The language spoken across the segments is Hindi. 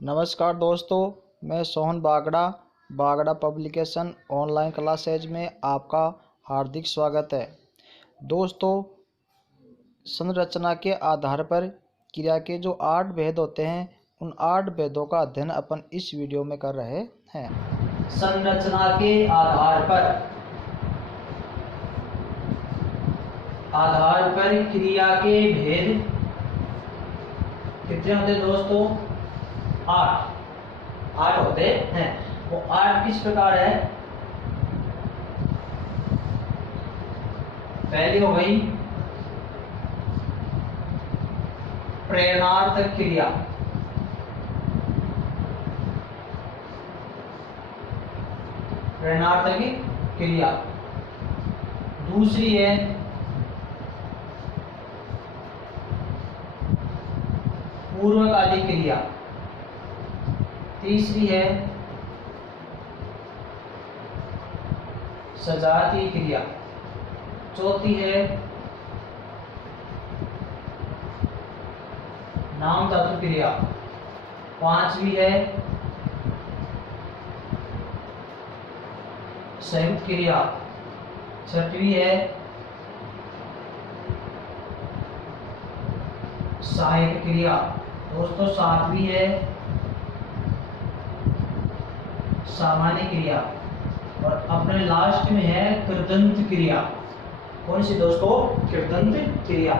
नमस्कार दोस्तों, मैं Sohan Bagda publication online classes में आपका हार्दिक स्वागत है। दोस्तों, संरचना के आधार पर क्रिया के जो 8 भेद होते हैं, उन 8 भेदों का अध्ययन अपन इस वीडियो में कर रहे हैं। संरचना के आधार पर क्रिया के भेद कितने होते हैं दोस्तों? 8 होते हैं। वो 8 किस प्रकार है? पहली हो गई प्रेरणार्थक क्रिया, दूसरी है पूर्वकालिक क्रिया, तीसरी है सजातीय क्रिया, चौथी है नाम धातु क्रिया, पांचवी है संयुक्त क्रिया, छठवीं है सहायक क्रिया। दोस्तों, सातवीं है सामान्य क्रिया और अपने लास्ट में है कृदंत क्रिया। कौन सी दोस्तों? कृदंत क्रिया।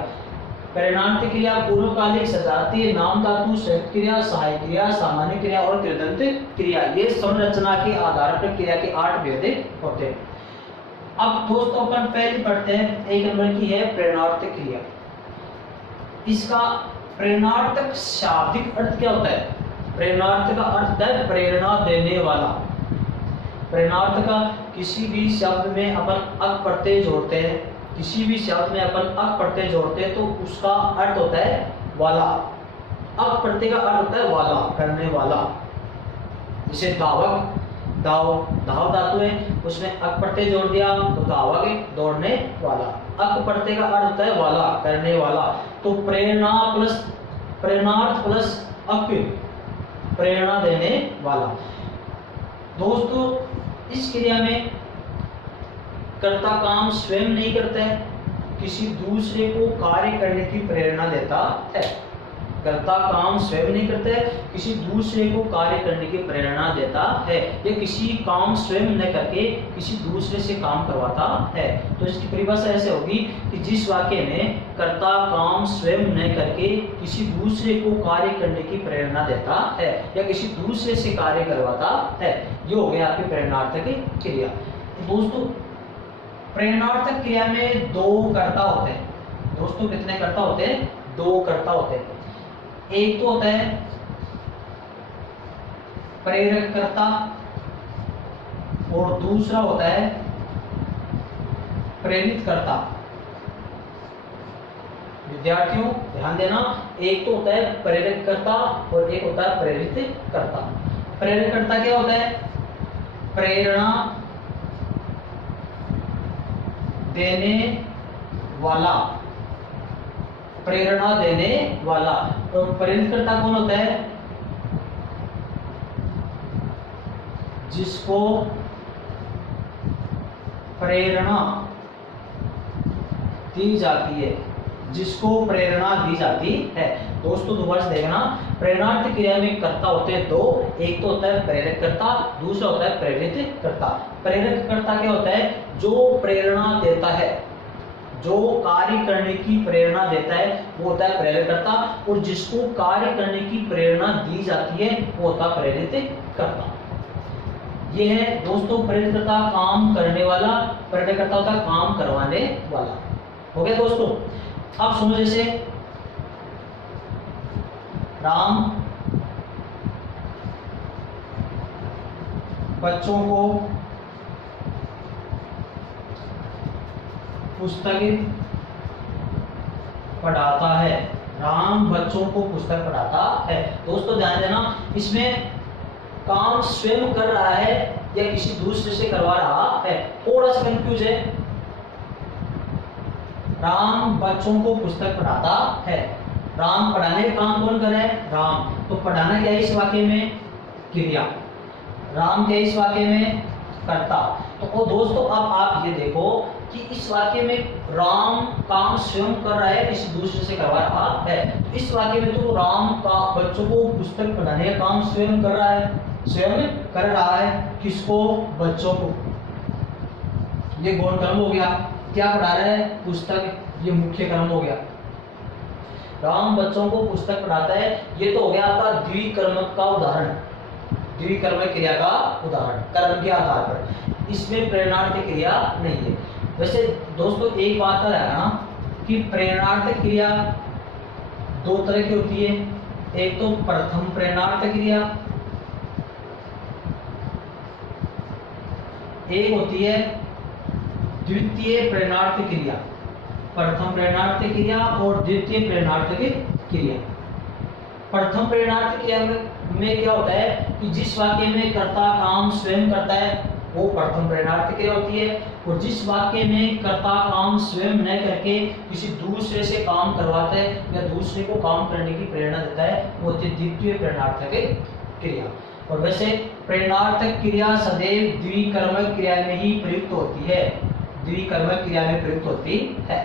परिणांत क्रिया, पूर्वकालिक, सजातीय, नाम धातु, संयुक्त क्रिया, सहायक क्रिया, सामान्य क्रिया और कृदंत क्रिया, ये संरचना के आधार पर क्रिया के 8 भेद होते हैं। अब दोस्तों अपन पहले पढ़ते हैं, 1 नंबर की है प्रेरणार्थक क्रिया। इसका प्रेरणार्थक शाब्दिक अर्थ क्या होता है? प्रेरणार्थ का अर्थ है प्रेरणा देने वाला। प्रेरणार्थ का किसी भी शब्द में अपन अक प्रत्यय जोड़ते हैं, किसी भी शब्द में अपन अक प्रत्यय जोड़ते हैं तो उसका अर्थ होता है वाला। अक प्रत्यय का अर्थ होता है वाला, करने वाला। जैसे धावक, धाव धातु है, उसमें अक प्रत्यय जोड़ दिया तो धावक, दौड़ने वाला। अक प्रत्यय का अर्थ होता है वाला, करने वाला। तो प्रेरणा प्लस प्रेरणार्थ प्लस अक, प्रेरणा देने वाला। दोस्तों, इस क्रिया में कर्ता काम स्वयं नहीं करता है, किसी दूसरे को कार्य करने की प्रेरणा देता है। कर्ता काम स्वयं नहीं करता है, किसी दूसरे को कार्य करने की प्रेरणा देता है, या किसी काम स्वयं न करके किसी दूसरे से काम करवाता है। तो इसकी परिभाषा ऐसे होगी कि जिस वाक्य में कर्ता काम स्वयं न करके किसी दूसरे को कार्य करने की प्रेरणा देता है या किसी दूसरे से कार्य करवाता है, ये हो गया आपकी प्रेरणार्थक क्रिया। तो दोस्तों, प्रेरणार्थक क्रिया में 2 कर्ता होते हैं। दोस्तों, कितने कर्ता होते हैं? 2 कर्ता होते हैं। एक तो होता है प्रेरक कर्ता और दूसरा होता है प्रेरित कर्ता। विद्यार्थियों ध्यान देना, एक तो होता है प्रेरक कर्ता और एक होता है प्रेरित कर्ता। प्रेरक कर्ता क्या होता है? प्रेरणा देने वाला, प्रेरणा देने वाला। और प्रेरित कर्ता कौन होता है? जिसको प्रेरणा दी जाती है, जिसको प्रेरणा दी जाती है। दोस्तों, दोबारा से देखना, प्रेरणार्थ क्रिया में कर्ता होते हैं 2, एक तो होता है प्रेरक कर्ता, दूसरा होता है प्रेरित कर्ता। प्रेरक कर्ता क्या होता है? जो प्रेरणा देता है, जो कार्य करने की प्रेरणा देता है, वो होता है प्रेरक कर्ता। और जिसको कार्य करने की प्रेरणा दी जाती है वो होता है प्रेरित कर्ता। ये है दोस्तों प्रेरित कर्ता, काम करने वाला। प्रेरक कर्ता होता है काम करवाने वाला। हो गया दोस्तों? अब सुनो, जैसे राम बच्चों को पुस्तक पढ़ाता है। राम बच्चों को पुस्तक पढ़ाता है। दोस्तों ध्यान देना, इसमें काम स्वयं कर रहा है या किसी दूसरे से करवा रहा है, थोड़ा सा कंफ्यूज है। राम बच्चों को पुस्तक पढ़ाता है, राम पढ़ाने का काम कौन कर रहा है? राम। तो पढ़ाना क्या है इस वाक्य में? क्रिया। राम क्या है इस वाक्य में? कर्ता। तो दोस्तों अब आप ये देखो कि इस वाक्य में राम काम स्वयं कर रहा है, किसी दूसरे से करवा रहा है। तो इस वाक्य में तो राम का बच्चों को पुस्तक पढ़ाने का काम स्वयं कर रहा है, स्वयं कर रहा है। किसको? बच्चों को। ये गौण कर्म हो गया। क्या पढ़ा रहा है? पुस्तक। ये मुख्य कर्म हो गया। राम बच्चों को पुस्तक पढ़ाता है। ये तो हो गया आपका द्विकर्मक का उदाहरण, द्विकर्मक क्रिया का उदाहरण, कर्म के आधार पर। इसमें प्रेरणार्थ क्रिया नहीं है। वैसे दोस्तों एक बात का ध्यान रखना कि प्रेरणार्थ क्रिया दो तरह की होती है। एक तो प्रथम प्रेरणार्थ क्रिया, एक होती है द्वितीय प्रेरणार्थ क्रिया। प्रथम प्रेरणार्थ क्रिया और द्वितीय प्रेरणार्थ क्रिया। प्रथम प्रेरणार्थ क्रिया में क्या होता है कि जिस वाक्य में कर्ता काम स्वयं करता है वो प्रथम प्रेरणार्थ क्रिया होती है, और जिस वाक्य में कर्ता काम स्वयं न करके किसी दूसरे से काम करवाता है या दूसरे को काम करने की प्रेरणा देता है वो होती है द्वितीय प्रेरणार्थ क्रिया। और वैसे प्रेरणार्थक क्रिया सदैव द्विकर्मक क्रिया में ही प्रयुक्त होती है, द्विकर्मक क्रिया में प्रयुक्त होती है।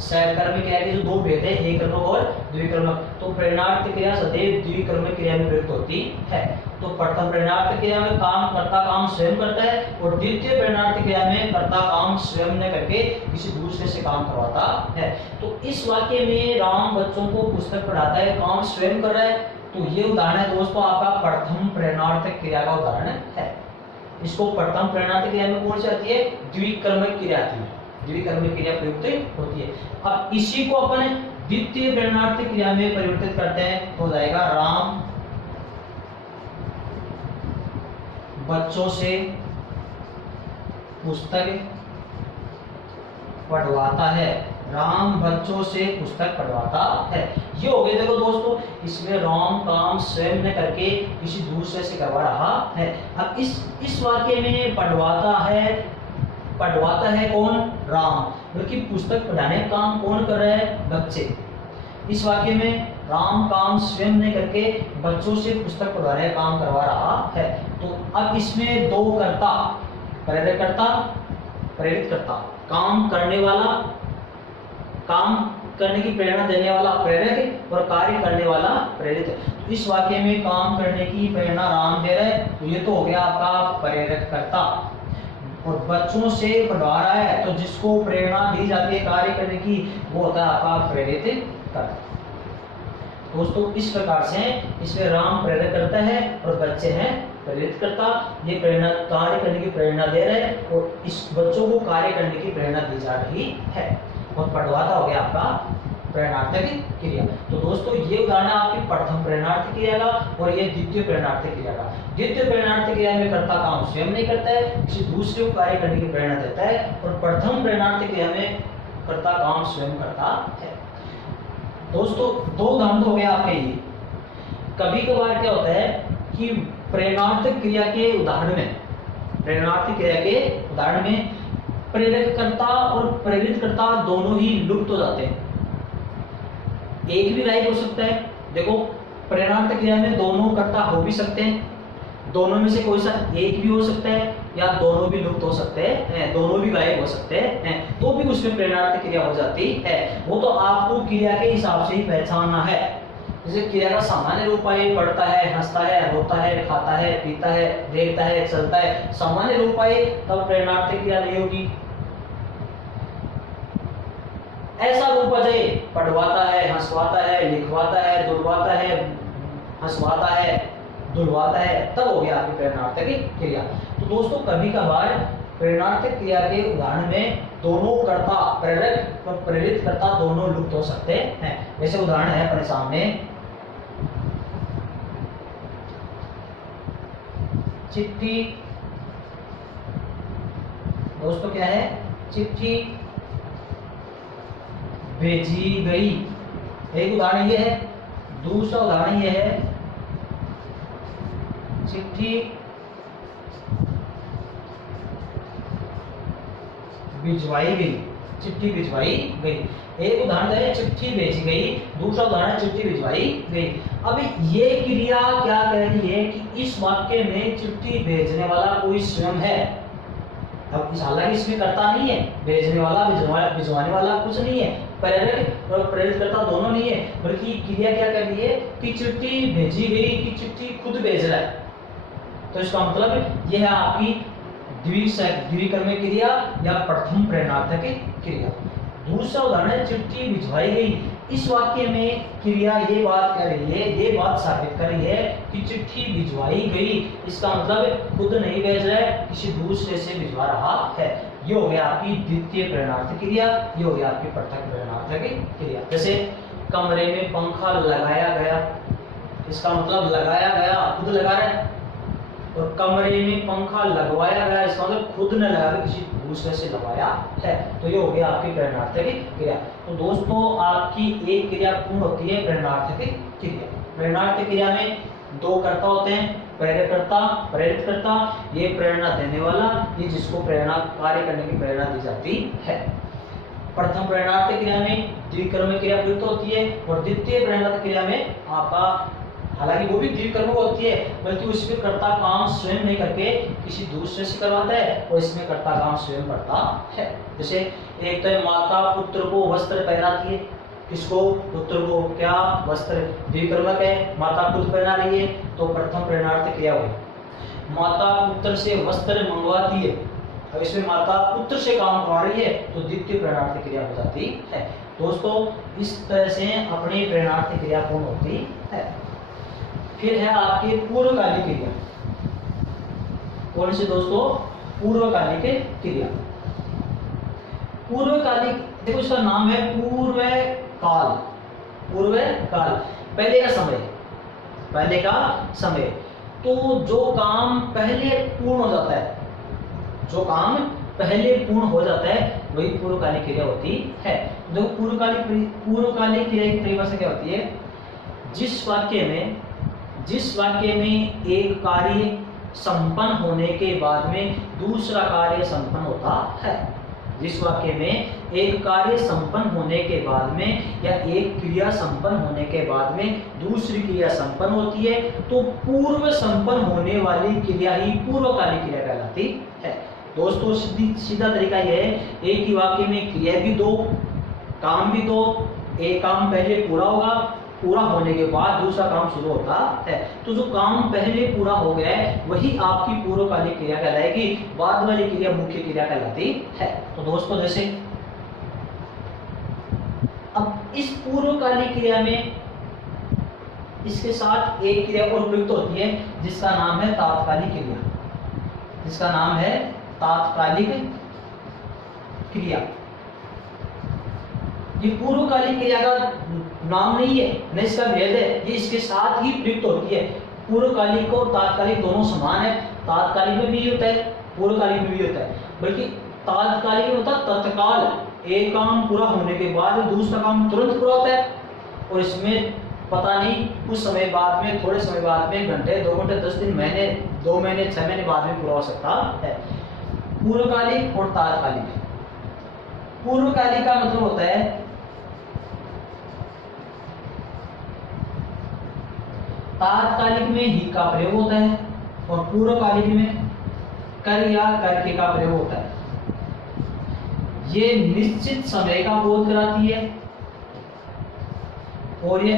सहकर्मी क्रिया के जो दो भेद है, एक कर्मक और द्विकर्मक, तो प्रेरणार्थ क्रिया सदैव द्विकर्मक क्रिया में प्रयुक्त होती है। तो प्रथम प्रेरणार्थ क्रिया में कर्ता काम स्वयं करता है, और द्वितीय प्रेरणार्थ क्रिया में कर्ता काम स्वयं न करके किसी दूसरे से काम करवाता है। तो इस वाक्य में राम बच्चों को पुस्तक पढ़ाता है, काम स्वयं कर रहा है। तो ये उदाहरण है दोस्तों आपका प्रथम प्रेरणार्थ क्रिया का उदाहरण है। इसको प्रथम प्रेरणार्थ क्रिया में कौन सी आती है? द्विकर्मक क्रिया आती है, द्विकर्मक क्रिया प्रयुक्त होती है। अब इसी को अपन द्वितीय प्रेरणार्थ क्रिया में परिवर्तित करते हैं तो हो जाएगा राम बच्चों से पुस्तक पढ़वाता है, राम बच्चों से पुस्तक पढ़वाता है। ये हो गया देखो दोस्तों, इसमें राम काम स्वयं न करके किसी दूसरे से करवा रहा है। अब इस वाक्य में पढ़वाता है कौन? राम। बल्कि पुस्तक पढ़ाने का काम कौन कर रहा है? बच्चे। इस वाक्य में राम काम स्वयं नहीं करके बच्चों से पुस्तक पढ़ाने का काम करवा रहा है। तो अब इसमें दो कर्ता, प्रेरकर्ता, प्रेरित कर्ता, काम करने वाला, काम करने की प्रेरणा देने वाला प्रेरक और कार्य करने वाला प्रेरित। तो इस वाक्य में काम करने की प्रेरणा राम दे रहा है, तो ये तो हो गया आपका प्रेरक कर्ता। और बच्चों से पढ़वा रहा है तो जिसको प्रेरणा दी जाती है कार्य करने की वो होता है आपका प्रेरित कर्ता। दोस्तों इस प्रकार से इसमें राम प्रेरक करता है और बच्चे हैं प्रेरित करता। ये प्रेरणा कार्य करने की प्रेरणा दे रहे हैं और इस बच्चों को कार्य करने की प्रेरणा दी जा रही है। और पढ़वाता हो गया आपका प्रेरणार्थक क्रिया। तो दोस्तों ये उदाहरण आपकी प्रथम प्रेरणार्थ क्रिया का और ये द्वितीय प्रेरणार्थ क्रिया का। द्वितीय प्रेरणार्थ क्रिया में कर्ता काम स्वयं नहीं करता है, किसी दूसरे को कार्य करने की प्रेरणा देता है, और प्रथम प्रेरणार्थ क्रिया में कर्ता काम स्वयं करता है। दोस्तों दो उदाहरण हो गया आपके ये। कभी कभार क्या होता है कि प्रेरणार्थ क्रिया के उदाहरण में, प्रेरणार्थ क्रिया के उदाहरण में प्रेरककर्ता और प्रेरितकर्ता दोनों ही लुप्त हो जाते हैं। एक भी गायब हो सकता है। देखो प्रेरणार्थ क्रिया में दोनों कर्ता हो भी सकते हैं, दोनों में से कोई सा एक भी हो सकता है, या दोनों भी लुप्त हो सकते हैं, दोनों भी गायब हो सकते हैं, तो भी उसमें प्रेरणार्थ क्रिया हो जाती है। वो तो आपको क्रिया के हिसाब से ही पहचानना है। जैसे क्रिया का सामान्य रूप आए, पढ़ता है, हंसता है, रोता है, खाता है, पीता है, देखता है, चलता है, सामान्य रूप आए तब प्रेरणार्थ क्रिया नहीं होगी। ऐसा रूप आ जाए, पढ़वाता है, हंसवाता है, लिखवाता है, दुलवाता है, हंसवाता है, दुलवाता है, तब हो गया आपकी प्रेरणार्थक क्रिया। तो दोस्तों कभी कभार प्रेरणार्थक क्रिया के उदाहरण में दोनों कर्ता, प्रेरक और प्रेरित कर्ता दोनों लुप्त हो सकते हैं। जैसे उदाहरण है अपने सामने, चिट्ठी। दोस्तों क्या है? चिट्ठी भेजी गई। एक उदाहरण ये है। दूसरा उदाहरण ये है, चिट्ठी भिजवाई गई। चिट्ठी भिजवाई गई। एक उदाहरण है चिट्ठी भेजी गई, दूसरा उदाहरण चिट्ठी भिजवाई गई। अब ये क्रिया क्या कह रही है कि इस वाक्य में चिट्ठी भेजने वाला कोई स्वयं है। अब हालांकि इसमें कर्ता नहीं है, भेजने वाला भिजवाने वाला कुछ नहीं है, प्रेरक और प्रेरितकर्ता दोनों नहीं है, बल्कि क्रिया क्या कर रही है कि चिट्ठी भेजी गई कि चिट्ठी खुद भेज रहा है। तो इसका मतलब यह है आपकी द्विकर्मक क्रिया या प्रथम प्रेरणार्थक क्रिया। दूसरा उदाहरण है चिट्ठी भिजवाई गई। इस वाक्य में क्रिया ये बात कर रही है, ये बात साबित कर रही है कि चिट्ठी भिजवाई गई, इसका मतलब खुद नहीं भेज रहा है, किसी दूसरे से भिजवा रहा है। ये हो गया आपकी द्वितीय प्रेरणार्थक क्रिया, ये हो गया आपकी प्रथम प्रेरणार्थक क्रिया। जैसे कमरे में पंखा लगाया गया, इसका मतलब लगाया गया खुद लगा रहा है, और कमरे में पंखा लगवाया गया, इसका मतलब खुद ने लगा के किसी दूसरे से लगवाया है। तो ये हो गया आपकी प्रेरणार्थक क्रिया। तो दोस्तों आपकी एक क्रिया पूर्ण होती है प्रेरणार्थक क्रिया। प्रेरणार्थक क्रिया में दो कर्ता होते हैं, प्रेरककर्ता, प्रेरितकर्ता। ये प्रेरणा देने वाला, ये जिसको प्रेरणा कार्य करने की प्रेरणा दी जाती है। प्रथम प्रेरणार्थक क्रिया में द्विकर्मक क्रिया प्रयुक्त होती है, और द्वितीय प्रेरणार्थक क्रिया में आपका हालांकि वो भी द्विकर्मक होती है, बल्कि उसमें कर्ता काम स्वयं नहीं करके किसी दूसरे से करवाता है, और इसमें कर्ता काम स्वयं करता है। जैसे एक तो माता पुत्र को वस्त्र पहनाती है, किसको? पुत्र को। क्या? वस्त्र। द्विकर्मक है, माता खुद पहना रही है, तो प्रथम प्रेरणार्थक क्रिया हुई। माता पुत्र से वस्त्र मंगवाती है, अब इसमें माता पुत्र से काम करवा रही है, तो द्वितीय प्रेरणार्थक क्रिया हो जाती है। दोस्तों इस तरह से अपनी प्रेरणार्थक क्रिया पूर्ण होती है। फिर है आपकी पूर्वकालिक क्रिया। कौन सी दोस्तों? पूर्वकालिक क्रिया। पूर्वकालिक, देखो इसका नाम है पूर्व काल। पूर्व काल, पहले का समय, पहले का समय। तो जो काम पहले पूर्ण हो जाता है, जो काम पहले पूर्ण हो जाता है, वही पूर्वकालिक क्रिया होती है। जो पूर्वकालिक क्रिया की परिभाषा क्या होती है? जिस वाक्य में एक कार्य संपन्न होने के बाद में दूसरा कार्य संपन्न होता है। जिस वाक्य में एक कार्य संपन्न होने के बाद में या एक क्रिया संपन्न होने के बाद में दूसरी क्रिया संपन्न होती है, तो पूर्व संपन्न होने वाली क्रिया ही पूर्वकालिक क्रिया कहलाती है। दोस्तों सीधा तरीका यह है, एक ही वाक्य में क्रिया भी दो, काम भी दो। एक काम पहले पूरा होगा, पूरा होने के बाद दूसरा काम शुरू होता है। तो जो काम पहले पूरा हो गया है वही आपकी पूर्वकालिक क्रिया कहलाएगी, बाद वाली क्रिया मुख्य क्रिया कहलाती है। तो दोस्तों जैसे अब इस पूर्वकालिक क्रिया में इसके साथ एक क्रिया और प्रयुक्त होती है जिसका नाम है तात्कालिक क्रिया। जिसका नाम है तात्कालिक क्रिया। ये पूर्वकालिक क्रिया का नाम नहीं है, न इसका भेद है, ये इसके साथ ही प्रयुक्त होती है। पूर्वकालिक और तात्कालिक दोनों समान है। तात्कालिक में भी होता है, पूर्वकालिक में भी होता है, बल्कि तात्कालिक में होता है तत्काल, एक काम पूरा होने के बाद दूसरा काम तुरंत पूरा होता है, और इसमें पता नहीं कुछ समय बाद में, थोड़े समय बाद में, घंटे, 2 घंटे, 10 दिन, महीने, 2 महीने, 6 महीने बाद में पूरा हो सकता है। पूर्वकालिक और तात्कालिक। पूर्वकालिक का मतलब होता है तात्कालिक में ही का प्रयोग होता है, और पूर्वकालिक में कर या करके का प्रयोग होता है। ये निश्चित समय का बोध कराती है, और ये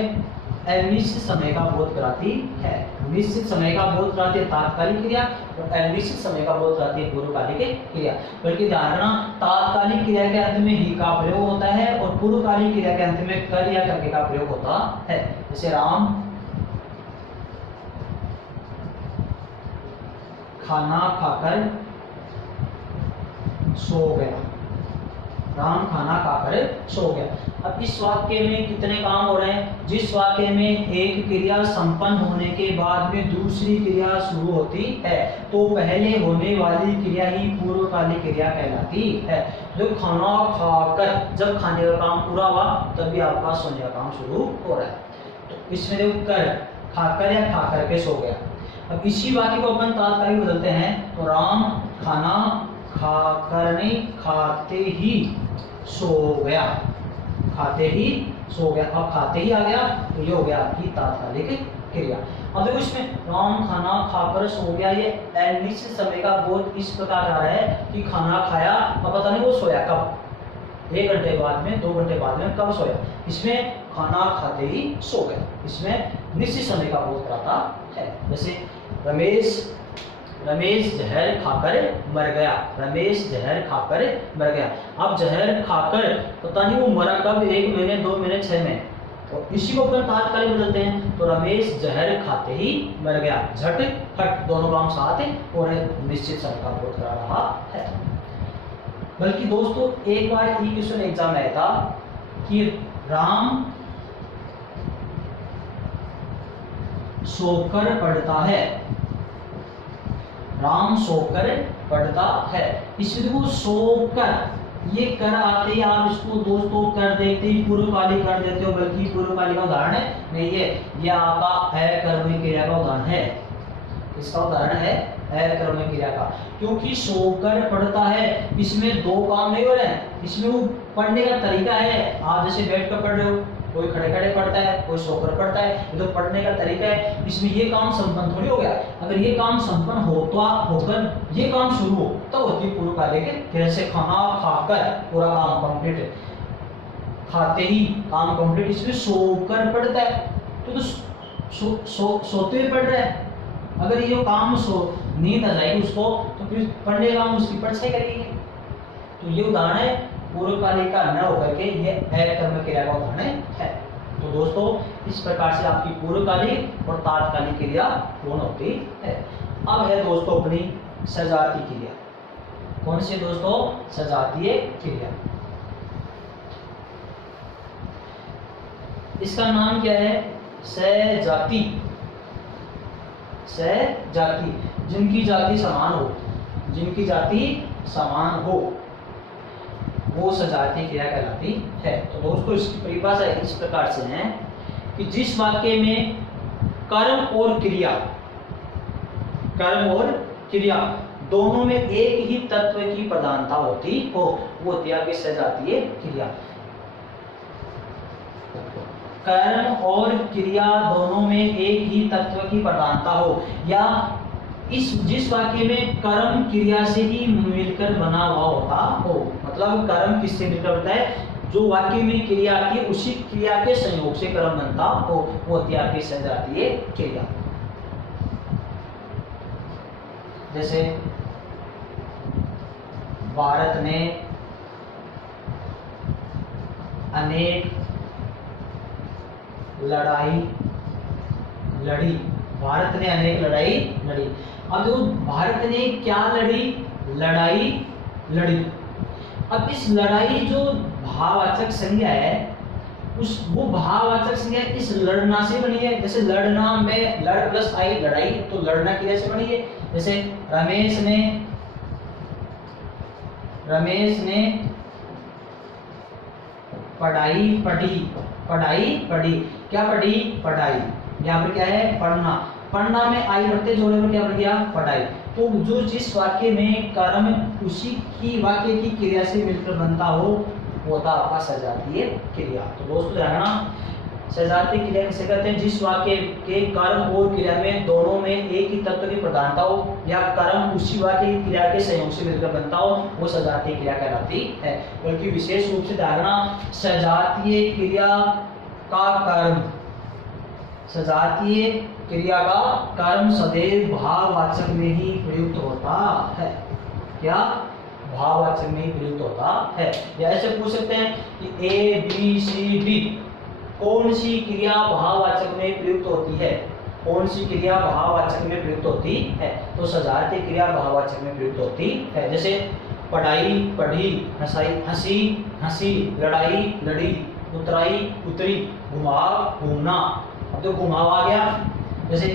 अनिश्चित समय का बोध कराती है। निश्चित समय का बोध कराती है तात्कालिक क्रिया, और अनिश्चित समय का बोध कराती है पूर्वकालिक क्रिया। बल्कि ध्यान रखना, तात्कालिक क्रिया के अंत में ही का प्रयोग होता है, और पूर्वकालिक क्रिया के अंत में कर या करके का प्रयोग होता है। जैसे राम खाना खाकर सो गया। राम खाना खाकर सो गया। अब इस वाक्य में कितने काम हो रहे हैं? जिस वाक्य में एक क्रिया संपन्न होने के बाद में दूसरी क्रिया शुरू होती है, तो पहले होने वाली क्रिया ही पूर्वकालिक क्रिया कहलाती है। जो खाना खाकर, जब खाने का काम पूरा हुआ तभी आपका सोने का काम शुरू हो रहा है। तो इसमें देखो कर, खाकर या खाकर के सो गया। अब इसी वाक्य को अपन तात्कालिक बदलते हैं, तो राम खाना खाकर नहीं, खाते ही सो गया, खाते ही सो गया। अब खाते ही आ गया तो ये हो गया आपकी तात्कालिक क्रिया। अब देखो इसमें राम खाना खाकर सो गया, ये अनिश्चित समय का बोध इस प्रकार आ रहा है कि खाना खाया, अब पता नहीं वो सोया कब, 1 घंटे बाद में, 2 घंटे बाद में, कब सोया। इसमें खाना खाते ही सो गया, इसमें निश्चित समय का बोध कराता है। जैसे रमेश जहर खाकर मर गया, रमेश जहर खाकर मर गया। अब जहर खाकर पता नहीं वो मरा कब, 1 महीने, 2 महीने, 6 महीने, तो इसी को अपन तात्कालिक बदलते हैं। तो रमेश जहर खाते ही मर गया, झट फट दोनों काम साथ है और निश्चित समय का बोध करा रहा है। बल्कि दोस्तों एक बार ई क्वेश्चन एग्जाम में आया था कि राम सोकर पढ़ता है, राम सोकर पढ़ता है। इसलिए वो सोकर, ये कर आते ही आप इसको दोस्तों कर देते ही पूर्वकालिक कर देते हो, बल्कि पूर्वकालिक का उदाहरण नहीं है, ये आपका अकर्मक क्रिया का उदाहरण है। इसका उदाहरण है अकर्मक क्रिया का, क्योंकि सोकर पढ़ता है, इसमें 2 काम नहीं हो रहे हैं, इसमें वो पढ़ने का तरीका है। आप जैसे बैठ कर पढ़ रहे हो, कोई खड़े खड़े पढ़ता है, कोई सोकर पढ़ता है, ये तो पढ़ने का तरीका है। इसमें ये काम संपन्न थोड़ी हो गया। अगर ये काम संपन्न होकर ये काम शुरू हो तो होती पूर्वकालिक क्रिया से, खाना खाकर पूरा काम कंप्लीट, खाते ही काम कंप्लीट। इसमें सोकर पढ़ता है तो सोते हुए पढ़ रहा है। अगर ये काम नींद आ जाएगी उसको तो फिर पढ़ने का काम उसकी पढ़ाई करेगी। तो ये उदाहरण है पूर्वकालिक का न होकर के ये अकर्मक क्रिया का उदाहरण है। तो दोस्तों इस प्रकार से आपकी पूर्वकालिक और तात्कालिक क्रिया पूर्ण होती है। अब है दोस्तों अपनी सजातीय क्रिया। कौन सी दोस्तों? सजातीय क्रिया। इसका नाम क्या है? सजाति। सजाति, जिनकी जाति समान हो, जिनकी जाति समान हो वो सजातीय क्रिया कहलाती है। तो दोस्तों इसकी परिभाषा इस प्रकार से है कि जिस वाक्य में कर्म और क्रिया दोनों में एक ही तत्व की प्रधानता होती हो, वो होती है आपकी सजातीय क्रिया। कर्म और क्रिया दोनों में एक ही तत्व की प्रधानता हो, या जिस वाक्य में कर्म क्रिया से ही मिलकर बना हुआ होता हो। मतलब कर्म किससे मिलकर बनता है? जो वाक्य में क्रिया आती है उसी क्रिया के संयोग से कर्म बनता हो, वो होती है आपकी सजातीय क्रिया। जैसे भारत ने अनेक लड़ाई लड़ी, भारत ने अनेक लड़ाई लड़ी। अब देखो भारत ने क्या लड़ी? लड़ाई लड़ी। अब इस लड़ाई जो भाववाचक संज्ञा है वो भाववाचक संज्ञा इस लड़ना से बनी है। जैसे लड़ना में लड़ प्लस आई लड़ाई, तो लड़ना क्रिया से बनी है। जैसे रमेश ने पढ़ाई पढ़ी। क्या पढ़ी? पढ़ाई। यहाँ पर क्या है? पढ़ना। पढ़ना में आई बढ़ते जोड़े में क्या बन गया? पढ़ाई। तो जो जिस वाक्य में कर्म उसी की वाक्य की क्रिया से मिलकर बनता हो वो था आपका सजातीय क्रिया। तो दोस्तों ध्यान रखना, सजातीय क्रिया किसे कहते हैं? जिस वाक्य के कर्म और क्रिया में दोनों में एक ही तत्व की प्रधानता हो, या कर्म उसी वाक्य की क्रिया के संयोग से मिलकर बनता हो, वो सजातीय क्रिया कहलाती है। बल्कि विशेष रूप से ध्यान रखना, सजातीय क्रिया का कर्म, सजातीय क्रिया का कर्म सदैव भाववाचक में ही प्रयुक्त होता है। क्या? भाववाचक में ही प्रयुक्त होता है। या ऐसे पूछ सकते हैं कि ए बी सी डी कौन सी क्रिया भाववाचक में प्रयुक्त होती है? कौन सी क्रिया भाववाचक में प्रयुक्त होती है? तो सजातीय क्रिया भाववाचक में प्रयुक्त होती है। जैसे पढ़ाई पढ़ी, हंसी हंसी, लड़ाई लड़ी, उतराई उतरी, घुमाव घूमना। अब तो घुमाव आ गया। जैसे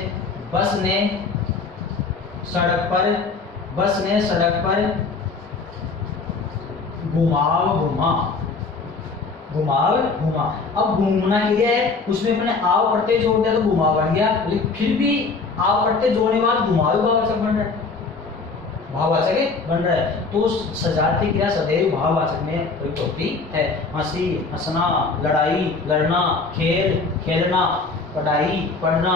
बस ने सड़क पर घुमाव घुमा। अब घूमना क्रिया है, उसमें अपने आव पढ़ते जोड़ दिया तो घुमाव बन गया, लेकिन फिर भी आव पढ़ते जोड़ने के बाद घुमाव भाववाचक बन रहा है। भाववाचक बन रहा है। तो सजातीय क्रिया सदैव भाववाचक में प्रयुक्त होती है। हंसी, हंसना, लड़ाई, लड़ना, खेल, खेलना, पढ़ाई, पढ़ना।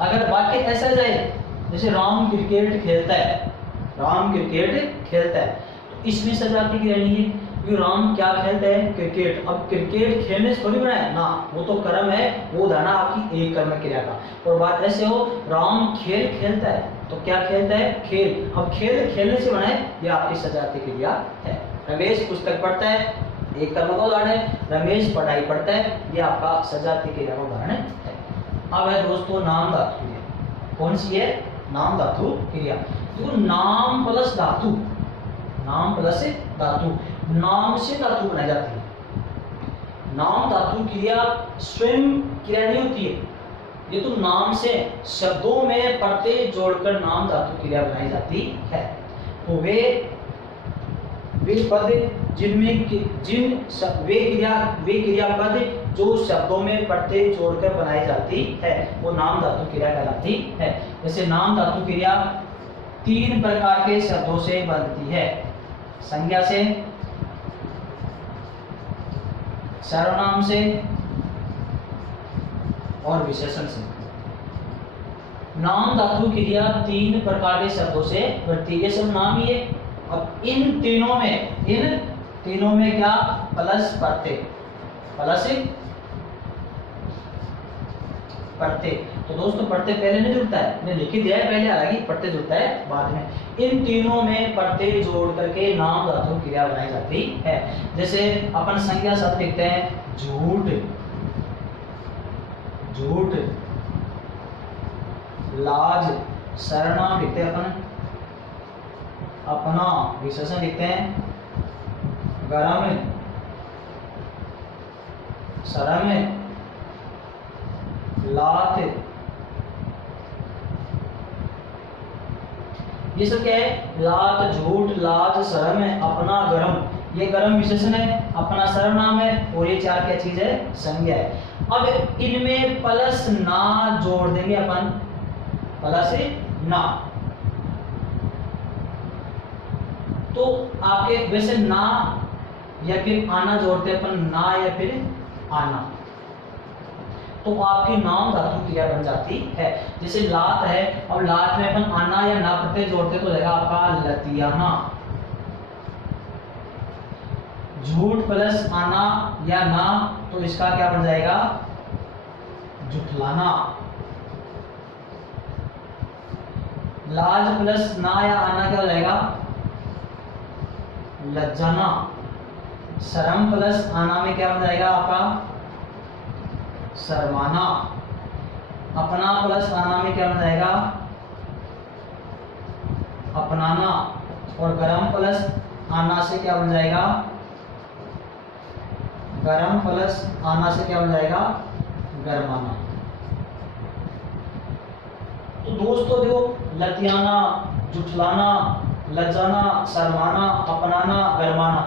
अगर वाक्य ऐसा जाए जैसे राम क्रिकेट खेलता है, राम क्रिकेट खेलता है, तो इसमें सजातीय क्रिया नहीं है क्योंकि राम क्या खेलता है, क्रिकेट। अब क्रिकेट खेलने से थोड़ी बना है ना, वो तो कर्म है, वो धारणा आपकी एक कर्म क्रिया का। और बात ऐसे हो राम खेल खेलता है, तो क्या खेलता है, खेल। अब खेल खेलने से बना है, ये आपकी सजातीय क्रिया है। रमेश पुस्तक पढ़ता है, एक कर्म का उदाहरण है। रमेश पढ़ाई पढ़ता है, ये आपका सजातीय क्रिया का उदाहरण है। अब है दोस्तों नाम धातु क्रिया। कौन सी है, नाम धातु क्रिया। तो नाम प्लस धातु, नाम प्लस धातु, नाम से धातु बनाई जाती है। नाम धातु क्रिया स्वयं क्रिया नहीं होती है, ये तो नाम से शब्दों में प्रत्यय जोड़कर नाम धातु क्रिया बनाई जाती है। तो वे पद जिनमें वे क्रिया पद जो शब्दों में प्रत्यय जोड़कर बनाई जाती है वो नाम धातु क्रिया कहलाती है। जैसे नाम धातु क्रिया 3 प्रकार के शब्दों से बनती है, संज्ञा से, सर्वनाम से और विशेषण से। नाम धातु क्रिया 3 प्रकार के शब्दों से बनती है, ये सब नाम ही है। अब इन तीनों में क्या, प्लस प्रत्यय, प्लस प्रत्यय। तो दोस्तों प्रत्यय पहले नहीं जुड़ता है, मैंने लिख दिया है पहले, हालांकि प्रत्यय जुड़ता है बाद में। इन तीनों में प्रत्यय जोड़ करके नाम धातु क्रिया बनाई जाती है। जैसे अपन संज्ञा शब्द लिखते हैं, झूठ, झूठ, लाज, सर्वनाम लिखते हैं अपन, अपना, विशेषण लिखते हैं, गरम, शरम, लात। ये सब क्या है, लात, झूठ, लाज, शरम, अपना, गरम। ये गरम विशेषण है, अपना सर्वनाम है, और ये 4 क्या चीज है, संज्ञा है। अब इनमें प्लस ना जोड़ देंगे अपन, प्लस ना। तो आपके वैसे ना या फिर आना जोड़ते अपन, ना या फिर आना, तो आपकी नाम धातु क्रिया बन जाती है। जैसे लात है, अब लात में अपन आना या ना प्रत्यय जोड़ते तो रहेगा आपका लतियाना। झूठ प्लस आना या ना, तो इसका क्या बन जाएगा, जुठलाना। लाज प्लस ना या आना क्या हो जाएगा, लज्जाना। शर्म प्लस आना में क्या बन जाएगा आपका, शर्माना। अपना प्लस आना में क्या बन जाएगा, अपनाना। और गरम प्लस आना से क्या बन जाएगा, गरम प्लस आना से क्या बन जाएगा, गरमाना। तो दोस्तों देखो, लतियाना, जुठलाना, लज्जाना, शर्माना, अपनाना, गरमाना।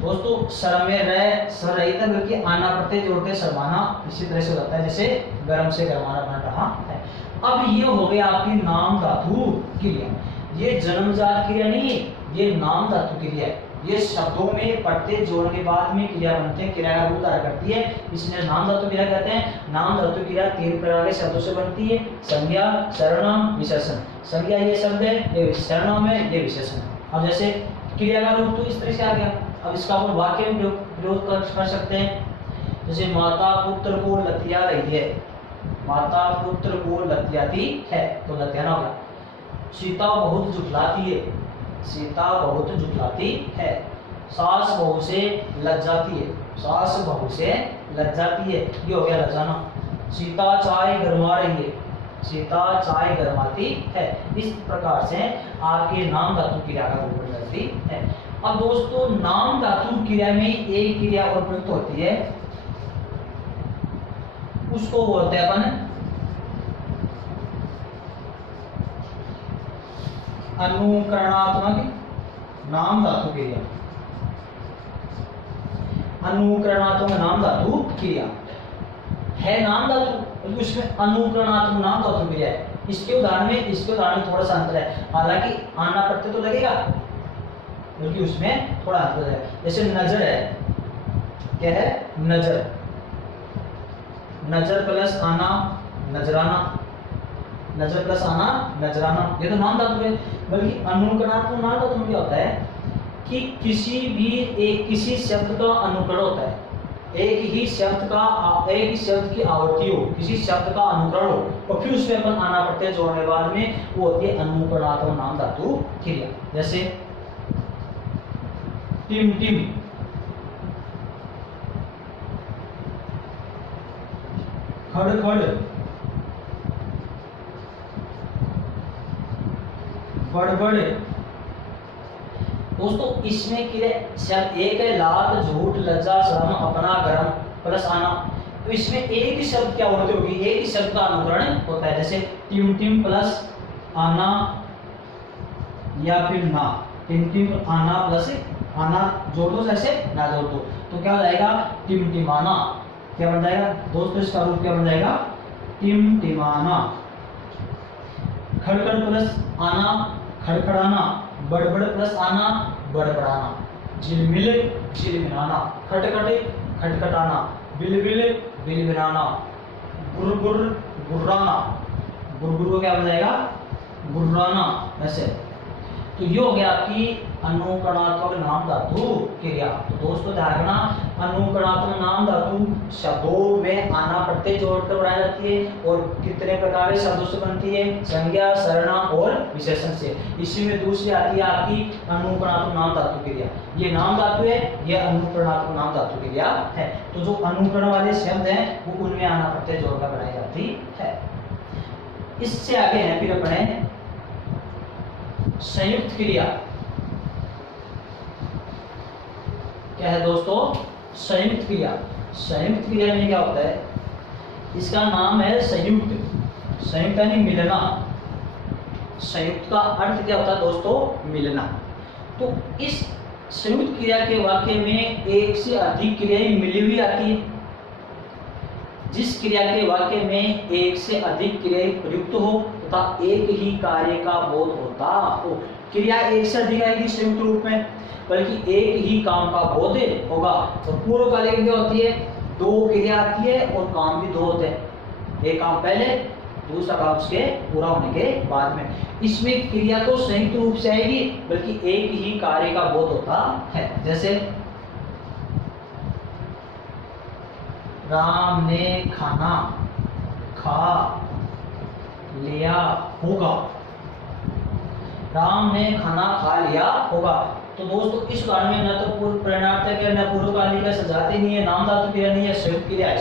दोस्तों शर्म में रह सर रही था, बल्कि आना प्रत्यय जोड़ते शर्माना इसी तरह से होता है, जैसे गरम से गरमाना बन रहा है। अब ये हो गया आपकी नाम धातु क्रिया। ये जन्मजात क्रिया नहीं है, ये नाम धातु क्रिया है। ये शब्दों में प्रत्यय जोड़ने के बाद में क्रिया बनते हैं, क्रिया का रूप धारण करती है, इसलिए नाम धातु क्रिया कहते हैं। नाम धातु क्रिया 3 प्रकार के शब्दों से बनती है, संज्ञा, सर्वनाम, विशेषण। संज्ञा ये शब्द है, ये सर्वनाम है, ये विशेषण है। अब जैसे क्रिया का रूप तो इस तरह से आ गया, अब इसका अपन वाक्य में प्रयोग कर सकते हैं। जैसे माता पुत्र को लतिया रही है, माता पुत्र को लतियाती है, तो लतियाना होगा। सीता बहुत जुटलाती है, सीता बहुत जुटलाती है। सास बहू से लज्जाती है, सास बहू से लज्जाती है, ये हो गया लज्जाना। सीता चाय गरमा रही है, सीता चाय गरमाती है। इस प्रकार से आपके नाम धातु क्रिया का रूप करती है। अब दोस्तों नाम धातु क्रिया में एक क्रिया और प्रयुक्त होती है, उसको बोलते हैं अपन अनुकरणात्मक नाम धातु क्रिया। अनुकरणात्मक नाम धातु क्रिया है नाम धातु, उसमें अनुकरणात्मक नाम धातु क्रिया क्रिया है। इसके उदाहरण में थोड़ा सा अंतर है, हालांकि आना प्रत्यय तो लगेगा, क्योंकि उसमें थोड़ा अंतर है। जैसे नजर है, क्या है, नजर, नजर प्लस आना नजराना, नजर प्लस आना नजराना, ये तो नाम धातु है। बल्कि अनुकरणात्मक नाम धातु में क्या होता है कि किसी शब्द का अनुकरण होता है, एक ही शब्द की आवृत्ति हो, किसी शब्द का अनुकरण हो और फिर उसमें अपन आना प्रत्यय जोड़ने बाद में वो होती है अनुकरणात्मक नाम धातु क्रिया। जैसे टिमटिम, खड़खड़, बड़बड़। दोस्तों इसमें क्रिया शब्द एक है, लात, झूठ, लज्जा, शर्म, अपना, गरम प्लस आना। तो इसमें एक ही शब्द क्या होती होगी, एक ही शब्द का अनुकरण होता है। जैसे टिमटिम प्लस आना या फिर ना, टिमटिम आना प्लस आना जोड़ दो, जैसे ना जोड़ दो तो क्या हो जाएगा, टिमटिमाना। क्या बन जाएगा दोस्तों, इसका रूप क्या बन जाएगा, टिमटिमाना। खड़खड़ प्लस आना खड़खड़ाना, बड़बड़ प्लस आना बड़बड़ाना, झिलमिल झिलमिलाना, खटखट खटखटाना, बिलबिल बिलबिलाना, गुरगुर गुर्राना, गुरगुर को क्या बन जाएगा, गुर्राना। ऐसे तो ये हो गया आपकी अनुकरणात्मक नाम धातु क्रिया। तो दोस्तों ध्यान रखना, अनुकरणात्मक नाम धातु शब्दों में आना प्रत्यय जोड़कर बनाई जाती है और कितने प्रकार के शब्दों से बनती है, संज्ञा, सर्वनाम और विशेषण से। इसी में दूसरी आती है आपकी अनुकरणात्मक नाम धातु क्रिया। ये नाम धातु है, ये अनुकरणात्मक नाम धातु क्रिया है। तो जो अनुकरण वाले शब्द हैं वो उनमें आना प्रत्यय जोड़कर बनाई जाती है। इससे आगे है फिर अपने संयुक्त क्रिया। क्या है दोस्तों, संयुक्त क्रिया। संयुक्त क्रिया में क्या होता है, इसका नाम है संयुक्त। संयुक्त यानी मिलना। संयुक्त का अर्थ क्या होता है दोस्तों, मिलना। तो इस संयुक्त क्रिया के वाक्य में एक से अधिक क्रियाएं मिली हुई आती है। जिस क्रिया के वाक्य में एक से अधिक क्रियाएं प्रयुक्त हो तथा एक ही कार्य का बोध होता हो, क्रिया एक से अधिक आएगी संयुक्त रूप में, बल्कि एक ही काम का बोध होगा। तो पूर्वकालिक क्या होती है, दो क्रिया आती है और काम भी दो होते हैं, एक काम पहले दूसरा काम उसके पूरा होने के बाद में। इसमें क्रिया तो संयुक्त रूप से आएगी बल्कि एक ही कार्य का बोध होता है। जैसे राम ने खाना खा लिया होगा, राम ने खाना खा लिया होगा। तो दोस्तों इस उदाहरण में न तो पूर्व परिणार्थक है, न पूर्वकालिक है, सजाती नहीं है, नाम धातु क्रिया नहीं है, संयुक्त क्रिया है।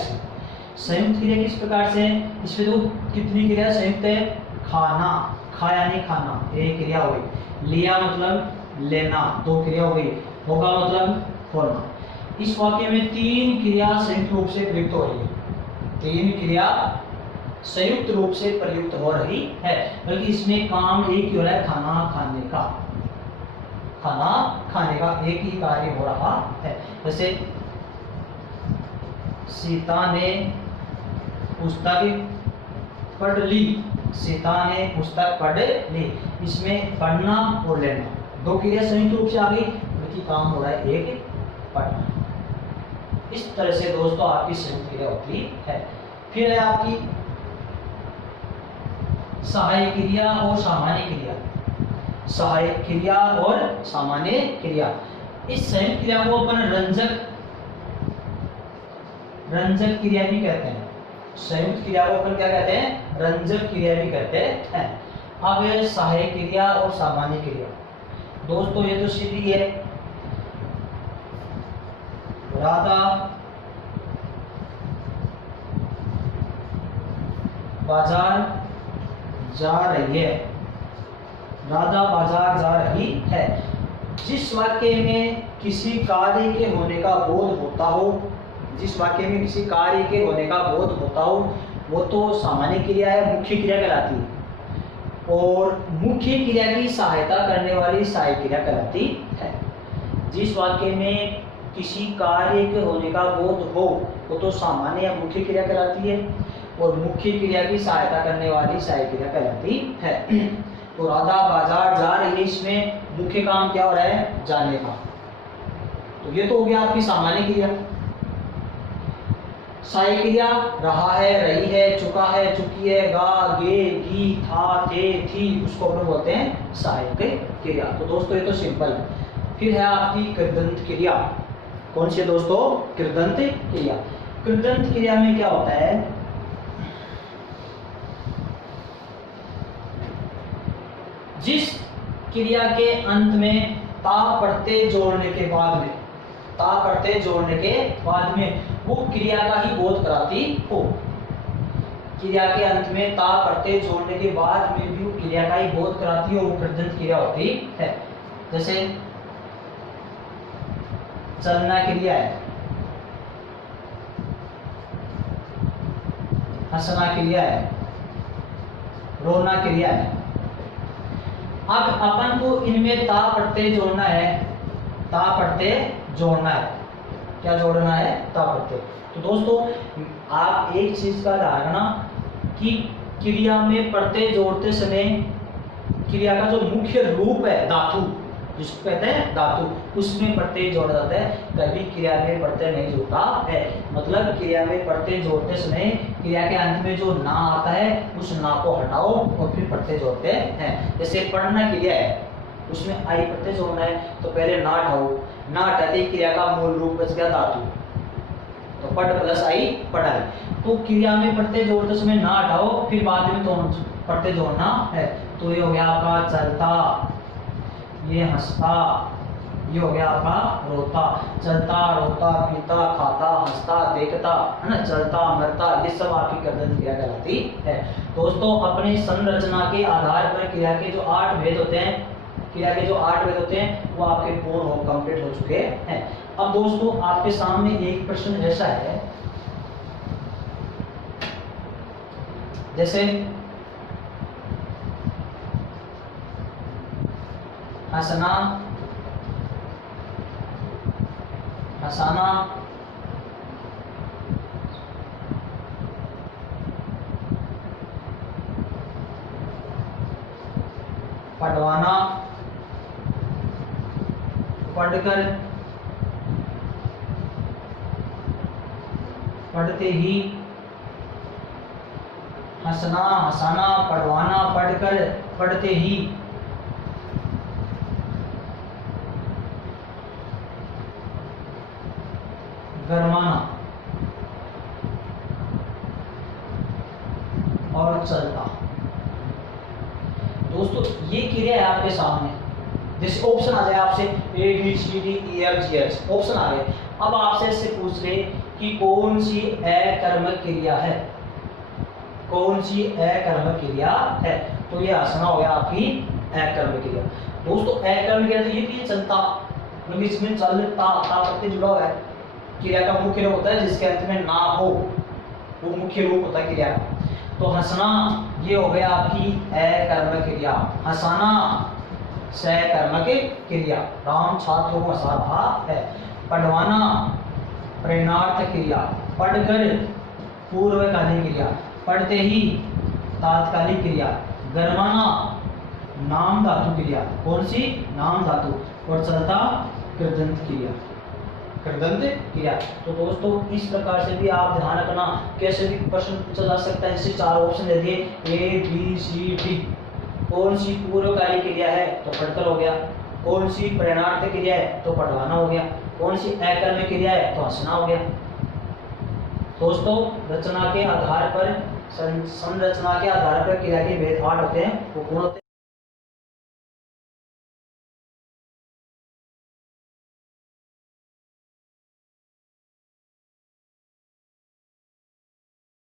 संयुक्त क्रिया किस प्रकार से है, इसमें तो कितनी क्रिया संयुक्त है, खाना, खा यानी खाना, एक क्रिया हुई, लिया मतलब लेना, दो क्रिया हो गई, होगा मतलब होना। इस वाक्य में तीन क्रिया संयुक्त रूप से प्रयुक्त हो रही है, तीन क्रिया संयुक्त रूप से प्रयुक्त हो रही है, बल्कि इसमें काम एक ही हो रहा है, खाना खाने का, खाना खाने का एक ही कार्य हो रहा है। जैसे सीता ने पुस्तक पढ़ ली, सीता ने पुस्तक पढ़ ली, इसमें पढ़ना और लेना दो क्रिया संयुक्त रूप से आ गई, बल्कि काम हो रहा है एक पढ़ना। इस तरह से दोस्तों आपकी संयुक्त क्रिया होती है। फिर है आपकी सहायक क्रिया और सामान्य क्रिया। सहायक क्रिया और सामान्य क्रिया, इस संयुक्त क्रिया को अपन रंजक क्रिया भी कहते हैं। संयुक्त क्रिया को अपन क्या कहते हैं, रंजक क्रिया भी कहते हैं। अब सहायक क्रिया और सामान्य क्रिया, दोस्तों ये तो सीधी है, राधा बाजार जा रही है, राधा बाजार जा रही है। जिस वाक्य में किसी कार्य के होने का बोध होता हो, जिस वाक्य में किसी कार्य के होने का बोध होता हो, वो तो सामान्य क्रिया है, मुख्य क्रिया कहलाती है, और मुख्य क्रिया की सहायता करने वाली सहायक क्रिया कहलाती है। जिस वाक्य में किसी कार्य के होने का बोध हो वो तो सामान्य या मुख्य क्रिया कहलाती है, और मुख्य क्रिया की सहायता करने वाली सहायक क्रिया कहलाती है। तो राधा बाजार जा रही है, इसमें मुख्य काम क्या हो रहा है, जाने का। तो ये तो हो गया आपकी सामान्य क्रिया। सहायक क्रिया रहा है, रही है, चुका है, चुकी है, गा, गे, गी, था, थे, थी, उसको अपन बोलते हैं सहायक क्रिया। तो दोस्तों ये तो सिंपल है। फिर है आपकी कृदंत क्रिया। कौन सी है दोस्तों, कृदंत क्रिया। कृदंत क्रिया में क्या होता है, जिस क्रिया के अंत में ता प्रत्यय जोड़ने के बाद में, ता प्रत्यय जोड़ने के बाद में वो क्रिया का ही बोध कराती हो। क्रिया के अंत में ता प्रत्यय जोड़ने के बाद में भी वो क्रिया का ही बोध कराती हो, वो कृदंत क्रिया होती है। जैसे चलना क्रिया है, हंसना क्रिया है, रोना क्रिया है। अब अपन को इनमें ता प्रत्यय जोड़ना है, ता प्रत्यय जोड़ना है। क्या जोड़ना है, ता प्रत्यय। तो दोस्तों आप एक चीज का ध्यान रखना कि क्रिया में प्रत्यय जोड़ते समय क्रिया का जो मुख्य रूप है धातु, जिसको कहते हैं धातु, उसमें प्रत्यय जोड़ा जाता है। कभी क्रिया में प्रत्यय नहीं जोड़ता है। मतलब क्रिया में प्रत्यय जोड़ते समय क्रिया के अंत में जो ना आता है उस ना को हटाओ और फिर प्रत्यय जोड़ते हैं। जैसे पढ़ना क्रिया है, उसमें आई प्रत्यय जोड़ना है, तो पहले ना हटाओ, ना हटाते क्रिया का मूल रूप बच गया धातु, तो पढ़ प्लस आई पढ़ाई। तो क्रिया में प्रत्यय जोड़ते समय ना हटाओ, फिर बाद में तो प्रत्यय जोड़ना है। तो ये हो गया आपका चलता, ये हंसता, ये हो गया आपका रोता। चलता, रोता, पीता, खाता, हंसता, देखता, है ना, चलता, मरता, ये सब आपकी कृदंत क्रिया कहलाती है। दोस्तों अपनी संरचना के आधार पर क्रिया के जो 8 भेद होते हैं, क्रिया के जो 8 भेद होते हैं वो आपके पूर्ण हो कंप्लीट हो चुके हैं। अब दोस्तों आपके सामने एक प्रश्न ऐसा है, जैसे हंसना, हंसाना, पढ़वाना, पढ़कर, पढ़ते ही, हंसना, हंसाना, पढ़वाना, पढ़कर, पढ़ते ही, गरमाना और चलता। दोस्तों ये क्रिया है आपके सामने। जैसे ऑप्शन आ जाए आपसे A B C D E F G H, option आ गए। अब आपसे इससे पूछ रहे कि कौन सी अकर्मक क्रिया है, कौन सी अकर्मक क्रिया है। तो ये हंसना हो गया आपकी अकर्मक क्रिया। दोस्तों अकर्मक क्रिया तो ये भी चलता, मतलब इसमें चलता प्रत्यय जुड़ा हुआ है। क्रिया का मुख्य रूप होता है जिसके अंत में ना हो, वो मुख्य रूप होता है क्रिया का। तो हंसना ये हो गया आपकी अकर्मक क्रिया, हंसाना सकर्मक क्रिया, राम छात्रों को हंसा रहा है। पढ़वाना प्रेरणार्थ क्रिया, पढ़कर पूर्वकालीन क्रिया, पढ़ते ही तात्कालिक क्रिया, गरमाना नाम धातु क्रिया, कौन सी, नाम धातु, और चलता कृदंत क्रिया, कृदंत क्रिया। तो दोस्तों इस प्रकार से भी आप ध्यान रखना, कैसे भी प्रश्न पूछा जा सकता है। जैसे 4 ऑप्शन दे दिए ए बी सी डी, कौन सी पूर्वकालिक क्रिया है तो पढ़कर हो गया, कौन सी प्रेरणार्थ क्रिया है तो पढ़वाना हो गया, कौन सी अकर्मक क्रिया है तो हंसना हो गया। दोस्तों रचना के आधार पर, संरचना के आधार पर क्रिया के भेद 8 होते हैं, वो कौन होते हैं।